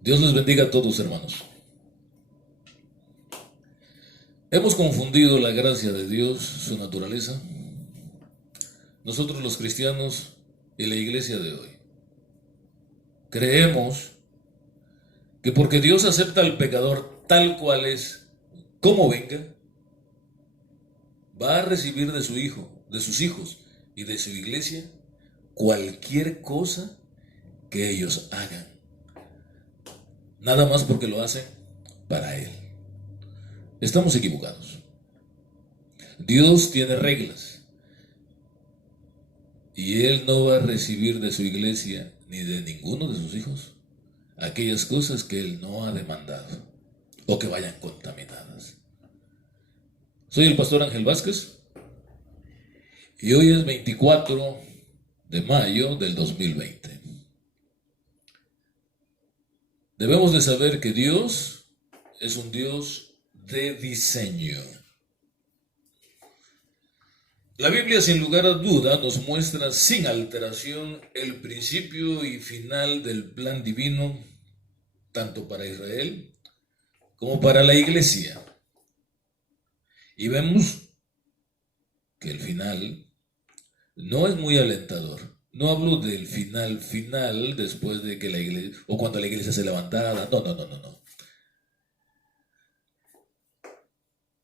Dios les bendiga a todos, hermanos. Hemos confundido la gracia de Dios, su naturaleza, nosotros los cristianos y la iglesia de hoy. Creemos que porque Dios acepta al pecador tal cual es, como venga, va a recibir de su hijo, de sus hijos y de su iglesia cualquier cosa que ellos hagan. Nada más porque lo hacen para Él. Estamos equivocados. Dios tiene reglas y Él no va a recibir de su iglesia ni de ninguno de sus hijos aquellas cosas que Él no ha demandado o que vayan contaminadas. Soy el pastor Ángel Vázquez y hoy es 24 de mayo del 2020. Debemos de saber que Dios es un Dios de diseño. La Biblia, sin lugar a duda, nos muestra sin alteración el principio y final del plan divino, tanto para Israel como para la iglesia. Y vemos que el final no es muy alentador. No hablo del final después de que la iglesia, o cuando la iglesia se levantara. No.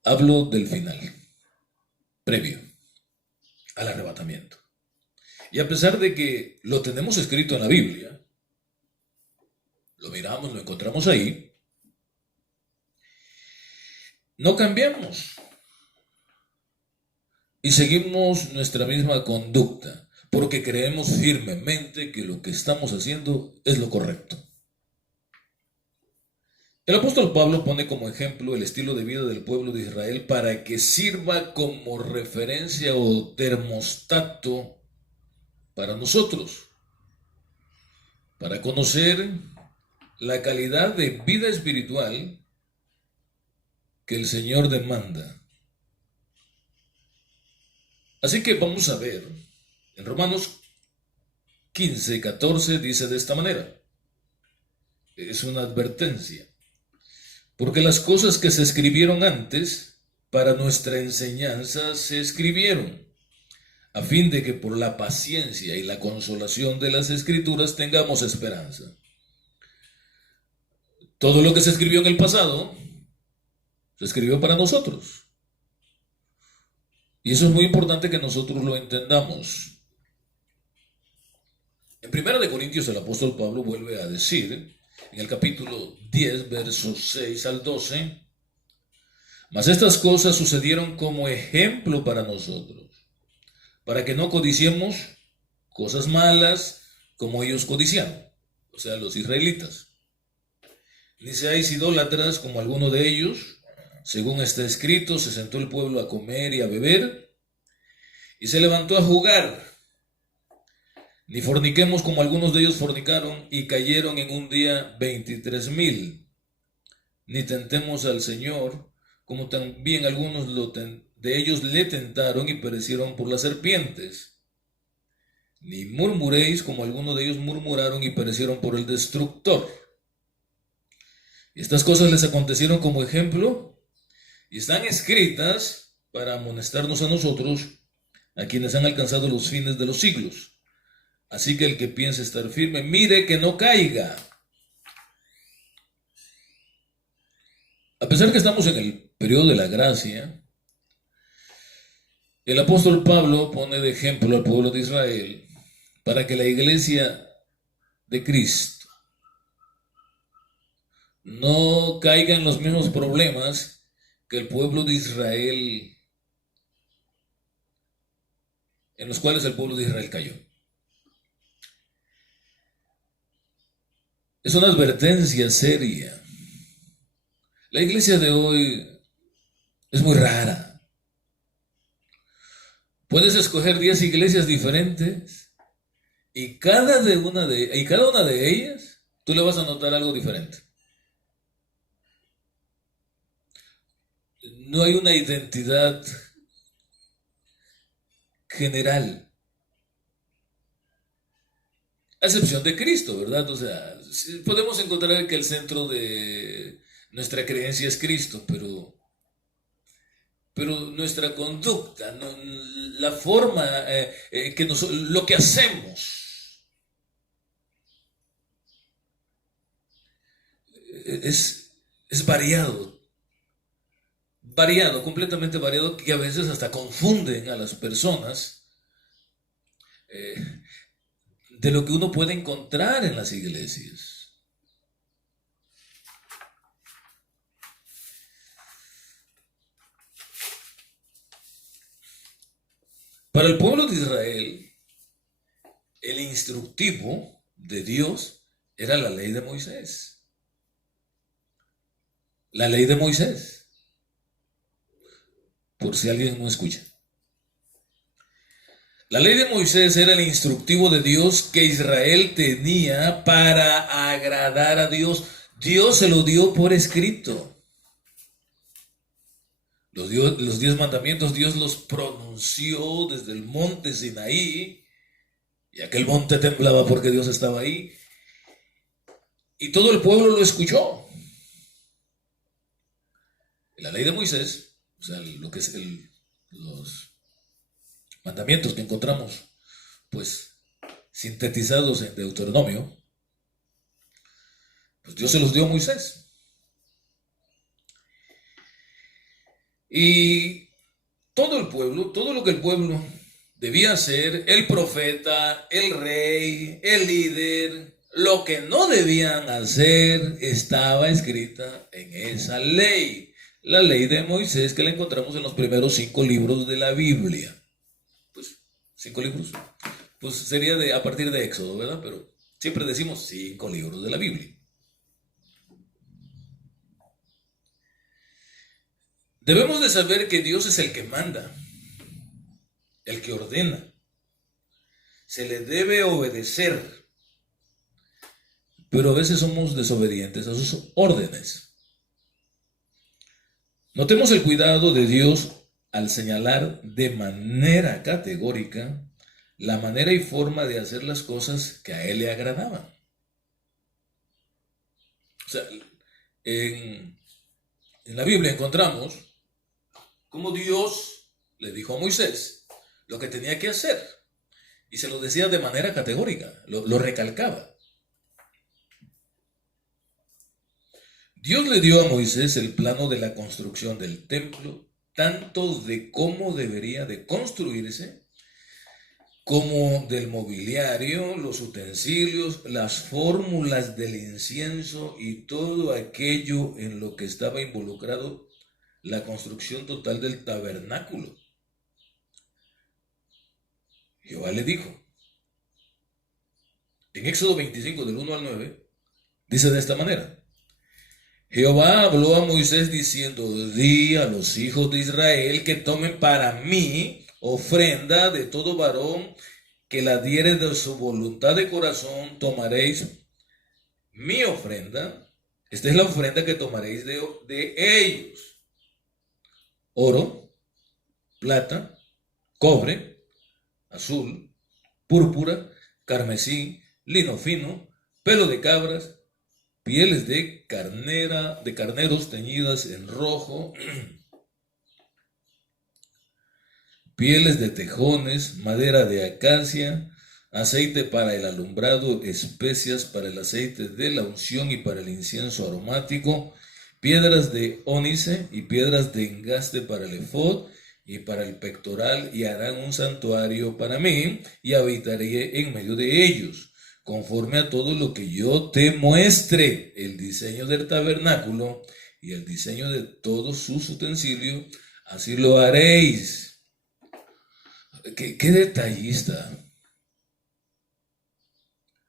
Hablo del final, previo al arrebatamiento. Y a pesar de que lo tenemos escrito en la Biblia, lo miramos, lo encontramos ahí, no cambiamos y seguimos nuestra misma conducta, porque creemos firmemente que lo que estamos haciendo es lo correcto. El apóstol Pablo pone como ejemplo el estilo de vida del pueblo de Israel para que sirva como referencia o termostato para nosotros, para conocer la calidad de vida espiritual que el Señor demanda. Así que vamos a ver, en Romanos 15:14 dice de esta manera, es una advertencia, porque las cosas que se escribieron antes para nuestra enseñanza se escribieron, a fin de que por la paciencia y la consolación de las escrituras tengamos esperanza. Todo lo que se escribió en el pasado se escribió para nosotros. Y eso es muy importante que nosotros lo entendamos. En 1 Corintios el apóstol Pablo vuelve a decir, en el capítulo 10, versos 6 al 12, mas estas cosas sucedieron como ejemplo para nosotros, para que no codiciemos cosas malas como ellos codiciaron, o sea, los israelitas. Ni seáis idólatras como alguno de ellos, según está escrito, se sentó el pueblo a comer y a beber, y se levantó a jugar. Ni forniquemos como algunos de ellos fornicaron y cayeron en un día 23,000. Ni tentemos al Señor, como también algunos de ellos le tentaron y perecieron por las serpientes. Ni murmuréis como algunos de ellos murmuraron y perecieron por el destructor. Y estas cosas les acontecieron como ejemplo y están escritas para amonestarnos a nosotros, a quienes han alcanzado los fines de los siglos. Así que el que piense estar firme, mire que no caiga. A pesar que estamos en el periodo de la gracia, el apóstol Pablo pone de ejemplo al pueblo de Israel para que la iglesia de Cristo no caiga en los mismos problemas que el pueblo de Israel, en los cuales el pueblo de Israel cayó. Es una advertencia seria. La iglesia de hoy es muy rara. Puedes escoger 10 iglesias diferentes y cada una de ellas tú le vas a notar algo diferente. No hay una identidad general. a excepción de Cristo, ¿verdad? O sea, podemos encontrar que el centro de nuestra creencia es Cristo, pero nuestra conducta, la forma lo que hacemos es variado, completamente variado, que a veces hasta confunden a las personas eh, de lo que uno puede encontrar en las iglesias. Para el pueblo de Israel, el instructivo de Dios era la ley de Moisés. La ley de Moisés, por si alguien no escucha. La ley de Moisés era el instructivo de Dios que Israel tenía para agradar a Dios. Dios se lo dio por escrito. Los 10 mandamientos Dios los pronunció desde el monte Sinaí, y aquel monte temblaba porque Dios estaba ahí, y todo el pueblo lo escuchó. La ley de Moisés, o sea, lo que es los mandamientos que encontramos, pues, sintetizados en Deuteronomio, pues Dios se los dio a Moisés. Y todo el pueblo, todo lo que el pueblo debía hacer, el profeta, el rey, el líder, lo que no debían hacer estaba escrita en esa ley. La ley de Moisés, que la encontramos en los primeros 5 libros de la Biblia. Pues 5 libros, pues sería a partir de Éxodo, ¿verdad? Pero siempre decimos 5 libros de la Biblia. Debemos de saber que Dios es el que manda, el que ordena. Se le debe obedecer, pero a veces somos desobedientes a sus órdenes. Notemos el cuidado de Dios al señalar de manera categórica la manera y forma de hacer las cosas que a Él le agradaban. O sea, en la Biblia encontramos cómo Dios le dijo a Moisés lo que tenía que hacer, y se lo decía de manera categórica, lo recalcaba. Dios le dio a Moisés el plano de la construcción del templo, tanto de cómo debería de construirse, como del mobiliario, los utensilios, las fórmulas del incienso y todo aquello en lo que estaba involucrado la construcción total del tabernáculo. Jehová le dijo, en Éxodo 25 del 1 al 9, dice de esta manera: Jehová habló a Moisés diciendo, di a los hijos de Israel que tomen para mí ofrenda de todo varón que la diere de su voluntad de corazón. Tomaréis mi ofrenda. Esta es la ofrenda que tomaréis de ellos: oro, plata, cobre, azul, púrpura, carmesí, lino fino, pelo de cabras, pieles de carneros teñidas en rojo, pieles de tejones, madera de acacia, aceite para el alumbrado, especias para el aceite de la unción y para el incienso aromático, piedras de ónice y piedras de engaste para el efod y para el pectoral, y harán un santuario para mí, y habitaré en medio de ellos, conforme a todo lo que yo te muestre, el diseño del tabernáculo y el diseño de todos sus utensilios, así lo haréis. Qué detallista.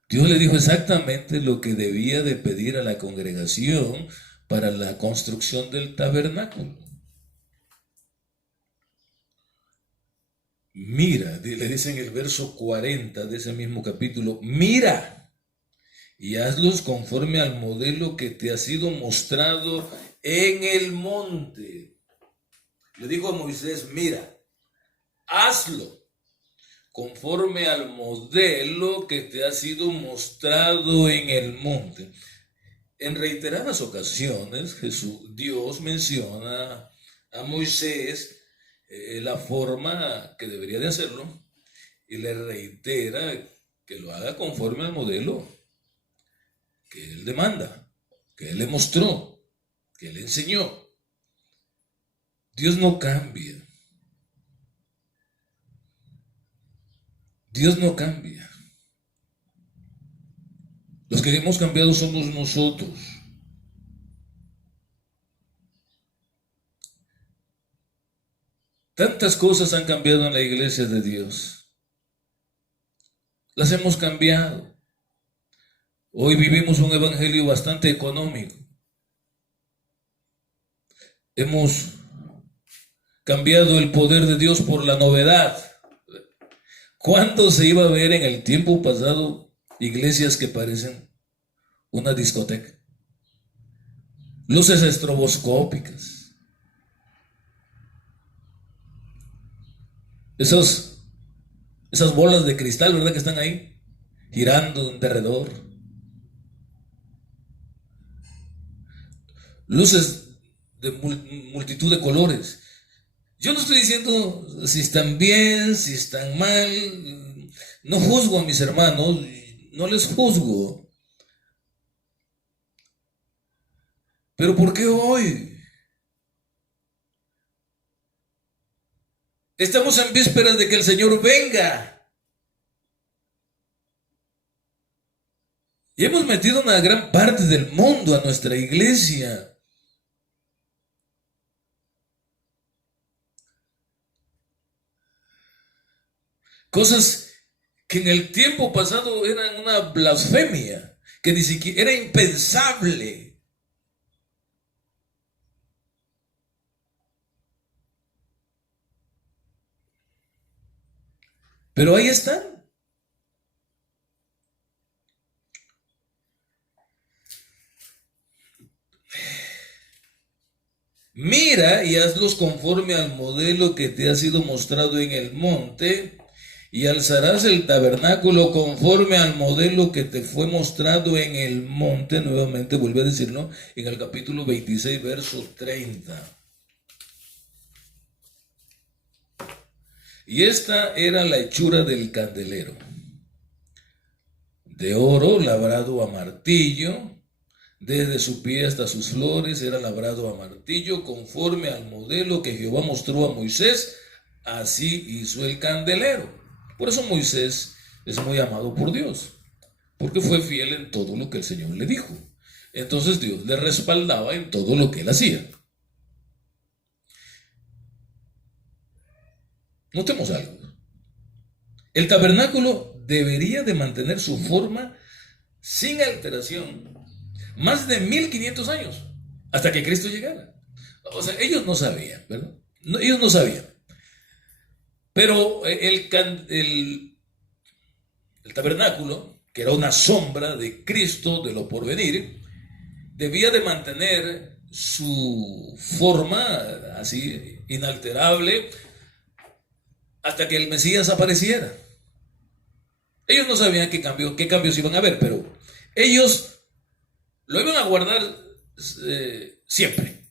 Dios le dijo exactamente lo que debía de pedir a la congregación para la construcción del tabernáculo. Mira, le dice en el verso 40 de ese mismo capítulo, mira y hazlos conforme al modelo que te ha sido mostrado en el monte. Le dijo a Moisés, mira, hazlo conforme al modelo que te ha sido mostrado en el monte. En reiteradas ocasiones, Dios menciona a Moisés la forma que debería de hacerlo y le reitera que lo haga conforme al modelo que él demanda, que él le mostró, que él le enseñó. Dios no cambia. Dios no cambia. Los que hemos cambiado somos nosotros. Tantas cosas han cambiado en la iglesia de Dios. Las hemos cambiado. Hoy vivimos un evangelio bastante económico. Hemos cambiado el poder de Dios por la novedad. ¿Cuándo se iba a ver en el tiempo pasado iglesias que parecen una discoteca? Luces estroboscópicas. Esas bolas de cristal, ¿verdad? Que están ahí, girando en derredor. Luces de multitud de colores. Yo no estoy diciendo si están bien, si están mal. No juzgo a mis hermanos, no les juzgo. Pero ¿por qué hoy? Estamos en vísperas de que el Señor venga. Y hemos metido una gran parte del mundo a nuestra iglesia. Cosas que en el tiempo pasado eran una blasfemia, que ni siquiera era impensable. Pero ahí están. Mira y hazlos conforme al modelo que te ha sido mostrado en el monte, y alzarás el tabernáculo conforme al modelo que te fue mostrado en el monte. Nuevamente vuelve a decirlo en el capítulo 26, verso 30. Y esta era la hechura del candelero: de oro labrado a martillo. Desde su pie hasta sus flores era labrado a martillo, conforme al modelo que Jehová mostró a Moisés. Así hizo el candelero. Por eso Moisés es muy amado por Dios, porque fue fiel en todo lo que el Señor le dijo. Entonces Dios le respaldaba en todo lo que él hacía. Notemos algo. El tabernáculo debería de mantener su forma sin alteración más de 1500 años, hasta que Cristo llegara. O sea, ellos no sabían, ¿verdad? No, ellos no sabían. Pero el tabernáculo, que era una sombra de Cristo, de lo porvenir, debía de mantener su forma así inalterable hasta que el Mesías apareciera. Ellos no sabían qué cambios iban a haber, pero ellos lo iban a guardar siempre.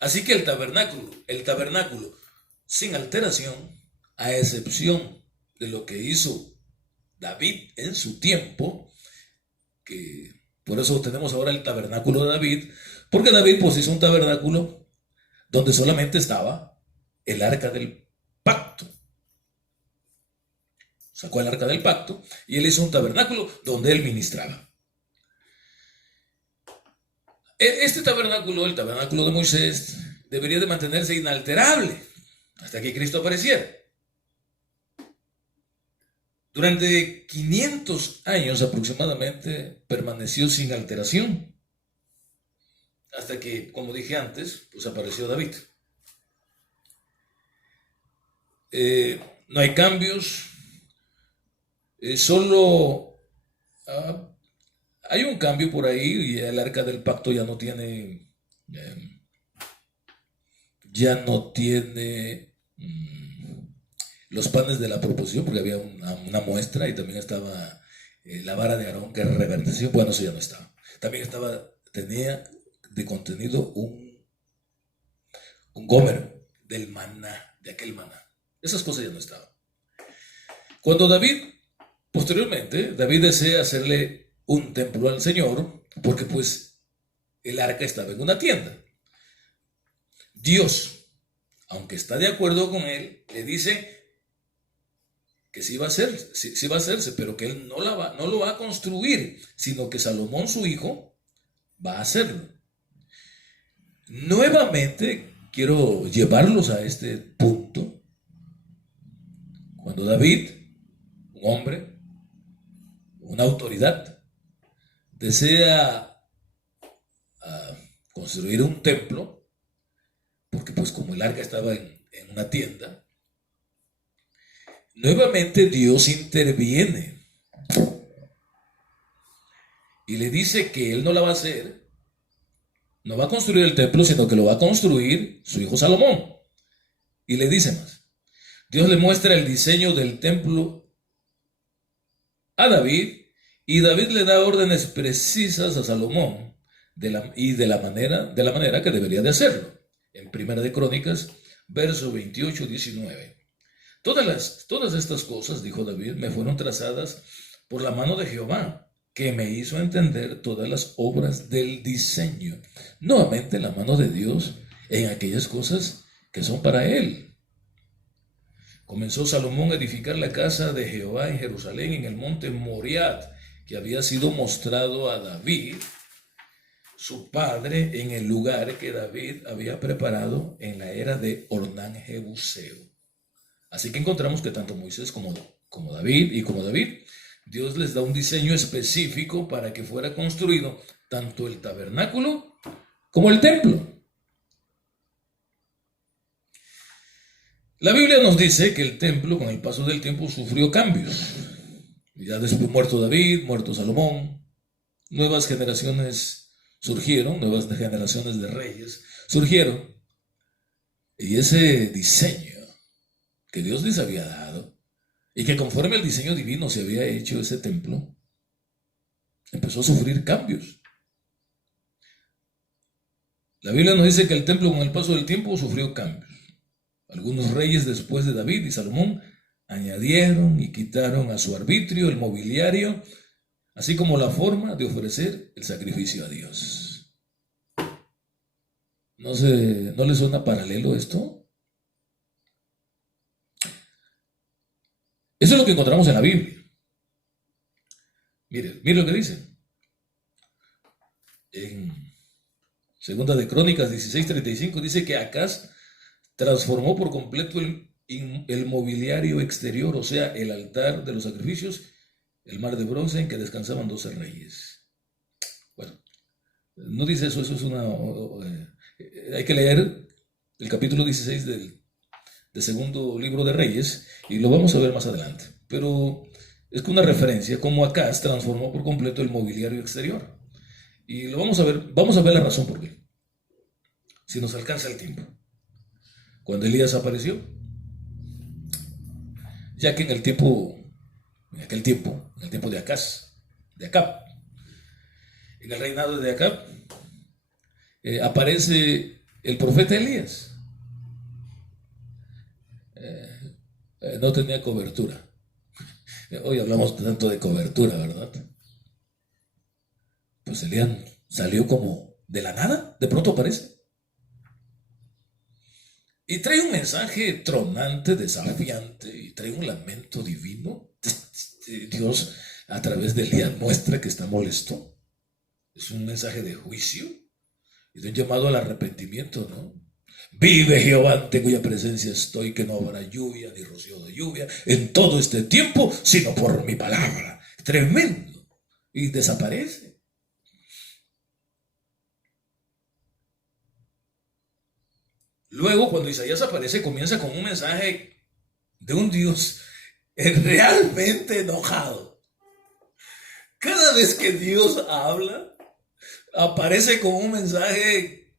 Así que el tabernáculo sin alteración, a excepción de lo que hizo David en su tiempo, que por eso tenemos ahora el tabernáculo de David, porque David pues hizo un tabernáculo donde solamente estaba el arca del pacto. Sacó el arca del pacto y él hizo un tabernáculo donde él ministraba. Este tabernáculo, el tabernáculo de Moisés, debería de mantenerse inalterable hasta que Cristo apareciera. Durante 500 años aproximadamente permaneció sin alteración, hasta que, como dije antes, pues apareció David. No hay cambios, solo hay un cambio por ahí, y el arca del pacto ya no tiene los panes de la proposición, porque había una muestra, y también estaba la vara de Aarón que reverdeció. Bueno, eso ya no estaba. También tenía de contenido un gómero del maná, de aquel maná. Esas cosas ya no estaban. Cuando posteriormente, David desea hacerle un templo al Señor, porque pues el arca estaba en una tienda. Dios, aunque está de acuerdo con él, le dice que sí va a hacerse, pero que él no lo va a construir, sino que Salomón, su hijo, va a hacerlo. Nuevamente quiero llevarlos a este punto. Cuando David, un hombre, una autoridad, desea construir un templo, porque pues como el arca estaba en una tienda, nuevamente Dios interviene y le dice que él no la va a hacer, no va a construir el templo, sino que lo va a construir su hijo Salomón. Y le dice más. Dios le muestra el diseño del templo a David, y David le da órdenes precisas a Salomón de la manera que debería de hacerlo. En Primera de Crónicas, verso 28-19. Todas estas cosas, dijo David, me fueron trazadas por la mano de Jehová, que me hizo entender todas las obras del diseño. Nuevamente la mano de Dios en aquellas cosas que son para él. Comenzó Salomón a edificar la casa de Jehová en Jerusalén, en el monte Moriat, que había sido mostrado a David, su padre, en el lugar que David había preparado en la era de Ornán Jebuseo. Así que encontramos que tanto Moisés como David, Dios les da un diseño específico para que fuera construido tanto el tabernáculo como el templo. La Biblia nos dice que el templo, con el paso del tiempo, sufrió cambios. Ya después, muerto David, muerto Salomón, nuevas generaciones surgieron, nuevas generaciones de reyes surgieron. Y ese diseño que Dios les había dado, y que conforme al diseño divino se había hecho ese templo, empezó a sufrir cambios. La Biblia nos dice que el templo, con el paso del tiempo, sufrió cambios. Algunos reyes después de David y Salomón añadieron y quitaron a su arbitrio el mobiliario, así como la forma de ofrecer el sacrificio a Dios. ¿No le suena paralelo esto? Eso es lo que encontramos en la Biblia. Mire lo que dice. En Segunda de Crónicas 16:35 dice que Acaz transformó por completo el mobiliario exterior, o sea, el altar de los sacrificios, el mar de bronce en que descansaban 12 reyes. Bueno, no dice eso, hay que leer el capítulo 16 del segundo libro de Reyes, y lo vamos a ver más adelante. Pero es una referencia como Acaz transformó por completo el mobiliario exterior. Y lo vamos a ver la razón por qué, si nos alcanza el tiempo. Cuando Elías apareció, ya que en el tiempo de Acab, en el reinado de Acab, aparece el profeta Elías. No tenía cobertura. Hoy hablamos tanto de cobertura, ¿verdad? Pues Elías salió como de la nada, de pronto aparece. Y trae un mensaje tronante, desafiante, y trae un lamento divino. Dios, a través de Elías, muestra que está molesto. Es un mensaje de juicio y de un llamado al arrepentimiento, ¿no? Vive Jehová, ante cuya presencia estoy, que no habrá lluvia ni rocío de lluvia en todo este tiempo, sino por mi palabra. Tremendo. Y desaparece. Luego, cuando Isaías aparece, comienza con un mensaje de un Dios realmente enojado. Cada vez que Dios habla, aparece con un mensaje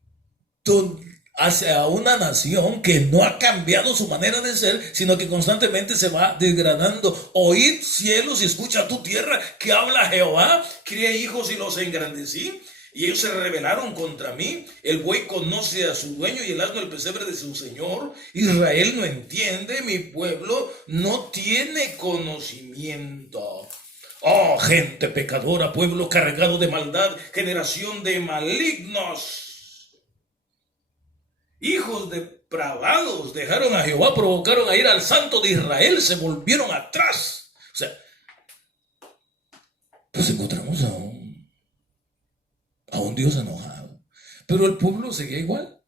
hacia una nación que no ha cambiado su manera de ser, sino que constantemente se va desgranando. Oíd cielos y escucha tu tierra, que habla Jehová, crié hijos y los engrandecí, y ellos se rebelaron contra mí. El buey conoce a su dueño y el asno el pesebre de su señor. Israel no entiende, mi pueblo no tiene conocimiento. Oh, gente pecadora, pueblo cargado de maldad, generación de malignos. Hijos depravados, dejaron a Jehová, provocaron a ir al Santo de Israel, se volvieron atrás. O sea, pues encontramos a un Dios enojado. Pero el pueblo seguía igual.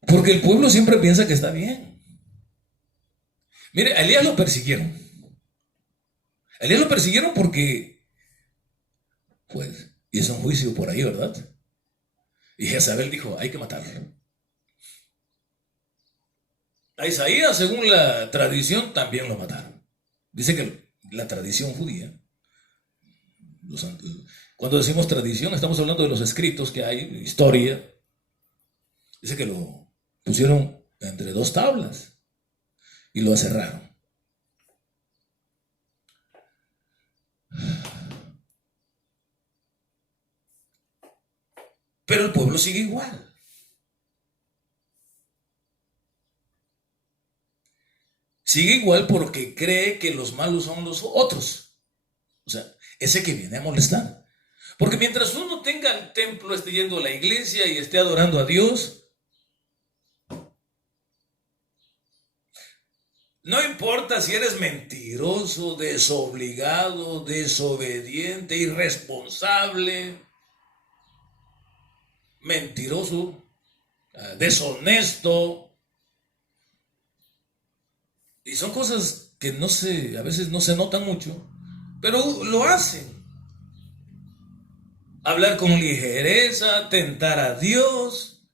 Porque el pueblo siempre piensa que está bien. Mire, a Elías lo persiguieron. A Elías lo persiguieron porque, pues, hizo un juicio por ahí, ¿verdad? Y Jezabel dijo, hay que matarlo. A Isaías, según la tradición, también lo mataron. Dice que la tradición judía, cuando decimos tradición, estamos hablando de los escritos que hay, historia. Dice que lo pusieron entre dos tablas y lo aserraron. Pero el pueblo sigue igual. Sigue igual porque cree que los malos son los otros. O sea, ese que viene a molestar. Porque mientras uno tenga el templo, esté yendo a la iglesia y esté adorando a Dios, no importa si eres mentiroso, desobligado, desobediente, irresponsable, mentiroso, deshonesto. Y son cosas que a veces no se notan mucho, pero lo hacen. Hablar con ligereza, tentar a Dios.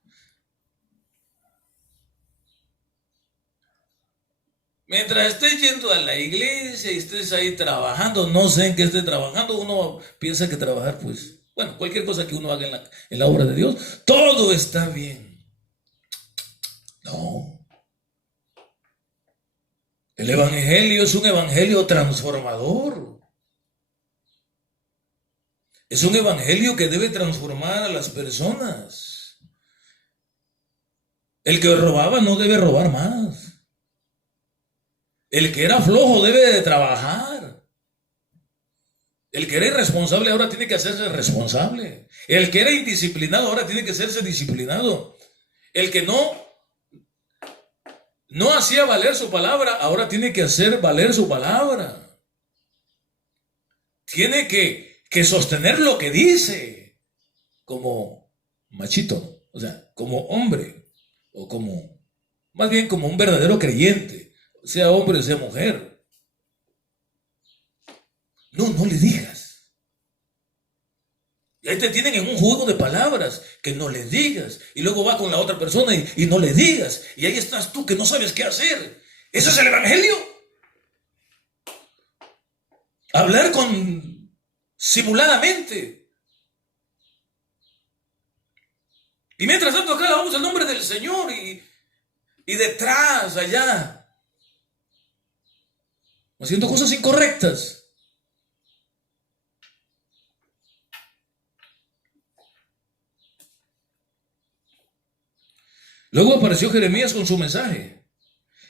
Mientras estés yendo a la iglesia y estés ahí trabajando, no sé en qué estés trabajando, uno piensa que trabajar, pues, bueno, cualquier cosa que uno haga en la obra de Dios, todo está bien. No. El evangelio es un evangelio transformador. Es un evangelio que debe transformar a las personas. El que robaba no debe robar más. El que era flojo debe de trabajar. El que era irresponsable ahora tiene que hacerse responsable. El que era indisciplinado ahora tiene que hacerse disciplinado. El que no hacía valer su palabra ahora tiene que hacer valer su palabra. Tiene que sostener lo que dice como machito, o sea, como hombre, o más bien como un verdadero creyente, sea hombre o sea mujer. No le digas. Y ahí te tienen en un juego de palabras, que no le digas, y luego va con la otra persona y no le digas, y ahí estás tú que no sabes qué hacer. ¿Eso es el evangelio? Hablar simuladamente. Y mientras tanto acá alabamos el nombre del Señor y detrás, allá, haciendo cosas incorrectas. Luego apareció Jeremías con su mensaje.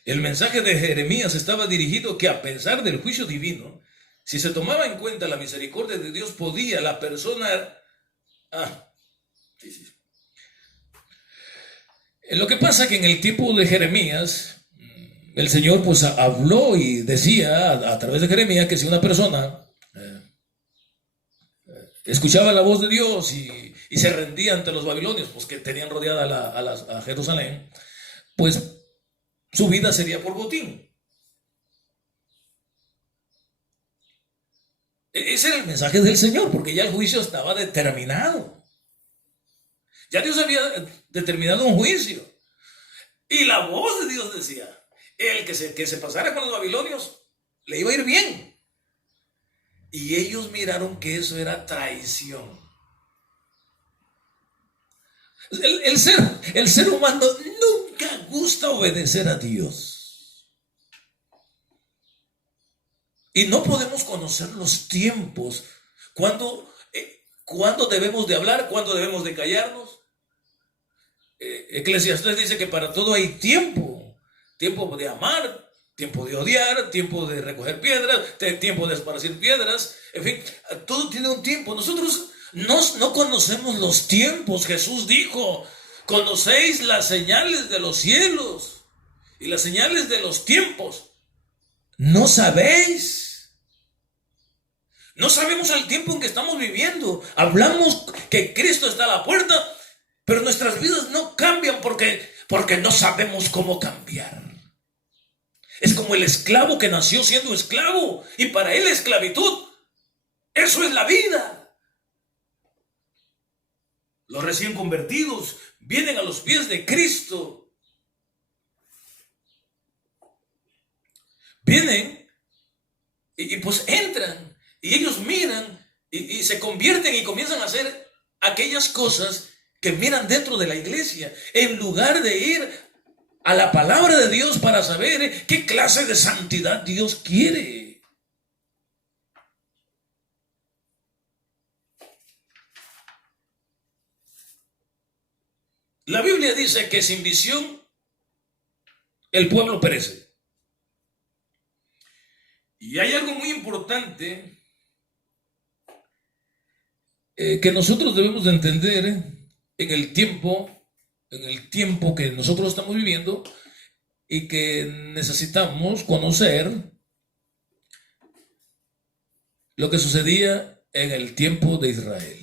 El mensaje de Jeremías estaba dirigido que a pesar del juicio divino, si se tomaba en cuenta la misericordia de Dios, podía la persona... Sí. Lo que pasa que en el tiempo de Jeremías, el Señor pues habló y decía a través de Jeremías que si una persona escuchaba la voz de Dios y se rendía ante los babilonios, pues que tenían rodeada a Jerusalén, pues su vida sería por botín. Ese era el mensaje del Señor, porque ya el juicio estaba determinado. Ya Dios había determinado un juicio. Y la voz de Dios decía, el que se pasara con los babilonios, le iba a ir bien. Y ellos miraron que eso era traición. El ser humano nunca gusta obedecer a Dios. Y no podemos conocer los tiempos. ¿Cuándo debemos de hablar? ¿Cuándo debemos de callarnos? Eclesiastés dice que para todo hay tiempo. Tiempo de amar, tiempo de odiar, tiempo de recoger piedras, tiempo de esparcir piedras. En fin, todo tiene un tiempo. Nosotros no conocemos los tiempos. Jesús dijo, conocéis las señales de los cielos y las señales de los tiempos. No sabéis. No sabemos el tiempo en que estamos viviendo. Hablamos que Cristo está a la puerta, pero nuestras vidas no cambian porque no sabemos cómo cambiar. Es como el esclavo que nació siendo esclavo y para él la esclavitud, eso es la vida. Los recién convertidos vienen a los pies de Cristo. Vienen y pues entran y ellos miran y se convierten y comienzan a hacer aquellas cosas que miran dentro de la iglesia, en lugar de ir a la palabra de Dios para saber qué clase de santidad Dios quiere. La Biblia dice que sin visión el pueblo perece. Y hay algo muy importante que nosotros debemos de entender en el tiempo que nosotros estamos viviendo y que necesitamos conocer lo que sucedía en el tiempo de Israel.